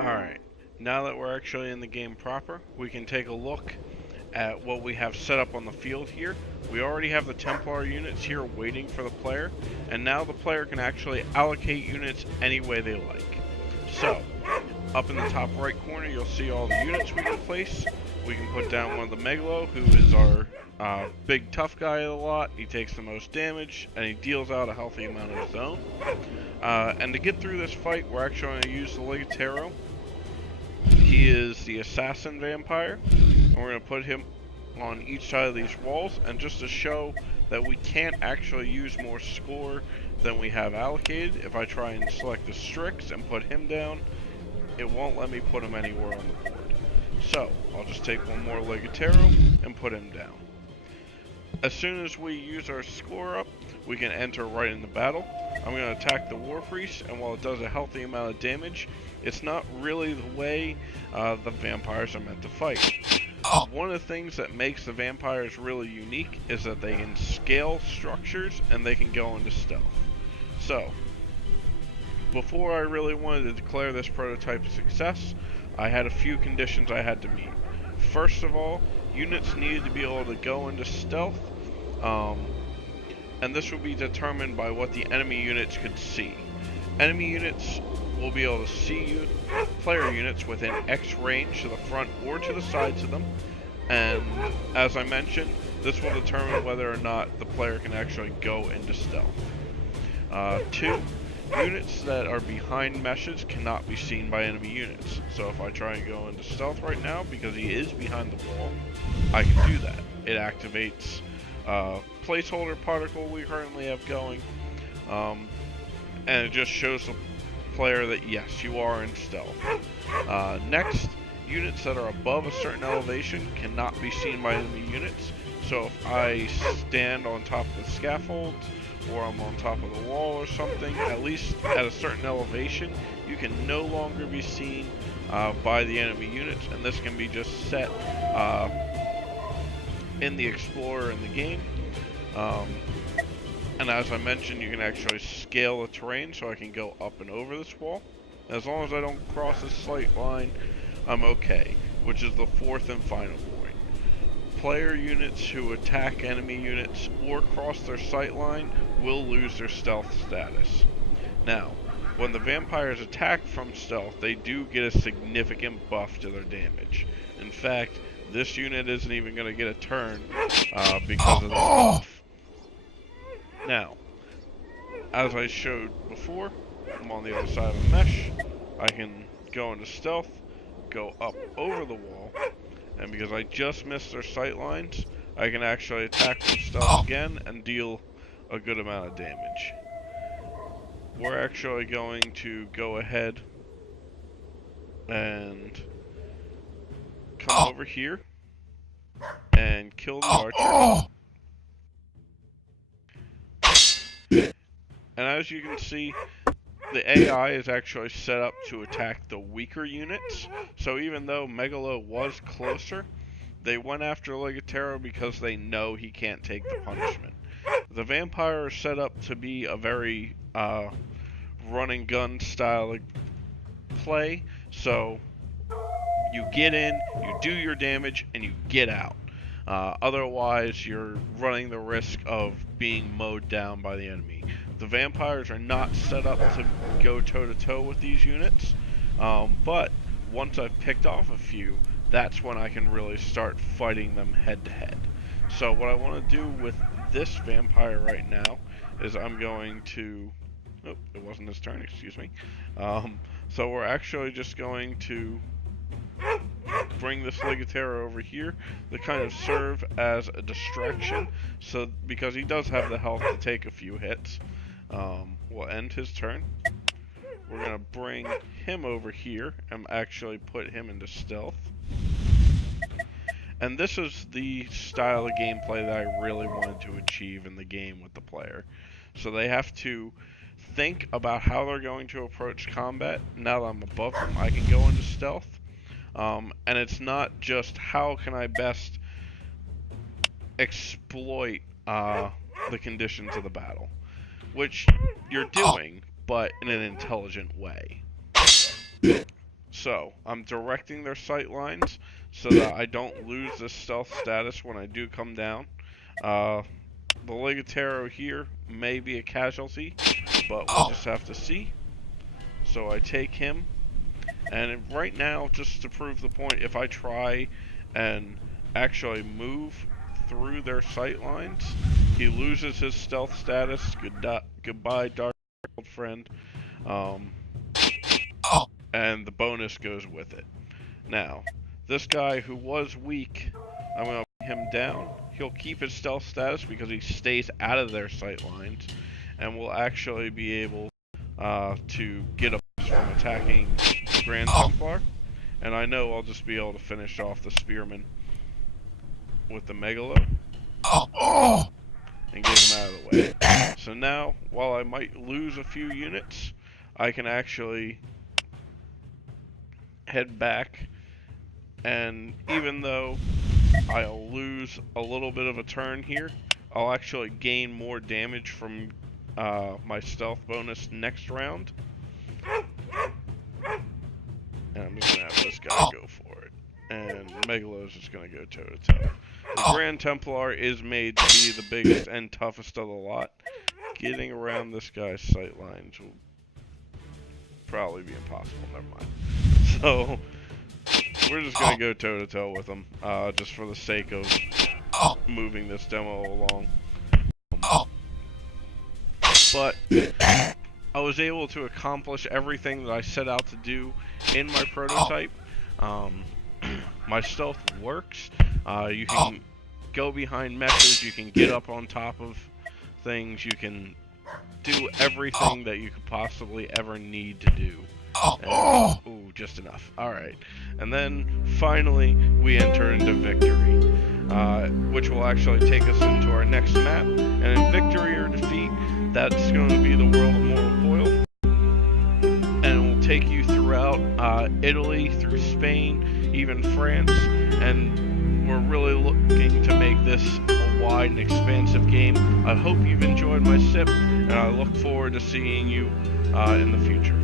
Alright, now that we're actually in the game proper, we can take a look at what we have set up on the field here. We already have the Templar units here waiting for the player, and now the player can actually allocate units any way they like. So, up in the top right corner, you'll see all the units we can place. We can put down one of the Megalo, who is our big tough guy of the lot. He takes the most damage, and he deals out a healthy amount of his own. And to get through this fight, we're actually going to use the Ligatero. He is the assassin vampire, and we're going to put him on each side of these walls, and just to show that we can't actually use more score than we have allocated, if I try and select the Strix and put him down, it won't let me put him anywhere on the board. So, I'll just take one more Ligatero and put him down. As soon as we use our score up, we can enter right into battle. I'm going to attack the War Priest, and while it does a healthy amount of damage, it's not really the way the vampires are meant to fight. One of the things that makes the vampires really unique is that they can scale structures and they can go into stealth. So, before I really wanted to declare this prototype a success, I had a few conditions I had to meet. First of all, units needed to be able to go into stealth, and this would be determined by what the enemy units could see. Enemy units will be able to see player units within X range to the front or to the sides of them, and as I mentioned, this will determine whether or not the player can actually go into stealth. 2. Units that are behind meshes cannot be seen by enemy units. So if I try and go into stealth right now, because he is behind the wall, I can do that. It activates placeholder particle we currently have going, and it just shows the player that yes, you are in stealth. Next, units that are above a certain elevation cannot be seen by enemy units. So if I stand on top of the scaffold, or I'm on top of the wall or something, at least at a certain elevation, you can no longer be seen by the enemy units, and this can be just set in the Explorer in the game. And as I mentioned, you can actually scale the terrain, so I can go up and over this wall. As long as I don't cross this sight line, I'm okay, which is the 4th and final point. Player units who attack enemy units or cross their sight line will lose their stealth status. Now, when the vampires attack from stealth, they do get a significant buff to their damage. In fact, this unit isn't even going to get a turn because of this buff. Now, as I showed before, I'm on the other side of the mesh. I can go into stealth, go up over the wall, and because I just missed their sight lines, I can actually attack from stealth again and deal a good amount of damage. We're actually going to go ahead and come over here and kill the archer. And as you can see, the AI is actually set up to attack the weaker units, so even though Megalo was closer, they went after Ligatero because they know he can't take the punishment. The vampire is set up to be a very run and gun style play, so you get in, you do your damage, and you get out. Otherwise, you're running the risk of being mowed down by the enemy. The vampires are not set up to go toe-to-toe with these units, but once I've picked off a few, that's when I can really start fighting them head-to-head. So what I want to do with this vampire right now is I'm going to... Oh, it wasn't his turn, excuse me. So we're actually just going to bring this Ligatero over here to kind of serve as a distraction, so because he does have the health to take a few hits. We'll end his turn. We're going to bring him over here and actually put him into stealth. And this is the style of gameplay that I really wanted to achieve in the game with the player. So they have to think about how they're going to approach combat. Now that I'm above them, I can go into stealth. And it's not just how can I best exploit the conditions of the battle. which you're doing, but in an intelligent way. So, I'm directing their sight lines so that I don't lose this stealth status when I do come down. The Ligatero here may be a casualty, but we'll just have to see. So I take him, and right now, just to prove the point, if I try and actually move through their sight lines, he loses his stealth status. Goodbye, dark old friend. And the bonus goes with it. Now, this guy who was weak, I'm going to bring him down. He'll keep his stealth status because he stays out of their sight lines, and will actually be able to get a bonus from attacking Grand Templar. And I know I'll just be able to finish off the Spearman with the Megalo and get him out of the way. So now, while I might lose a few units, I can actually head back, and even though I'll lose a little bit of a turn here, I'll actually gain more damage from my stealth bonus next round. And I'm just going to have this guy go for it. And Megalo's just going to go toe-to-toe. The Grand Templar is made to be the biggest and toughest of the lot. Getting around this guy's sight lines will probably be impossible. Never mind. So, we're just going to go toe-to-toe with him, just for the sake of moving this demo along. But I was able to accomplish everything that I set out to do in my prototype. My stealth works. You can go behind meshes, you can get up on top of things, you can do everything that you could possibly ever need to do. And, ooh, just enough. Alright. And then, finally, we enter into Victory, which will actually take us into our next map. And in Victory or Defeat, that's going to be the world of Mortal Coil. And it will take you throughout Italy, through Spain, even France. And we're really looking to make this a wide and expansive game. I hope you've enjoyed my sip, and I look forward to seeing you in the future.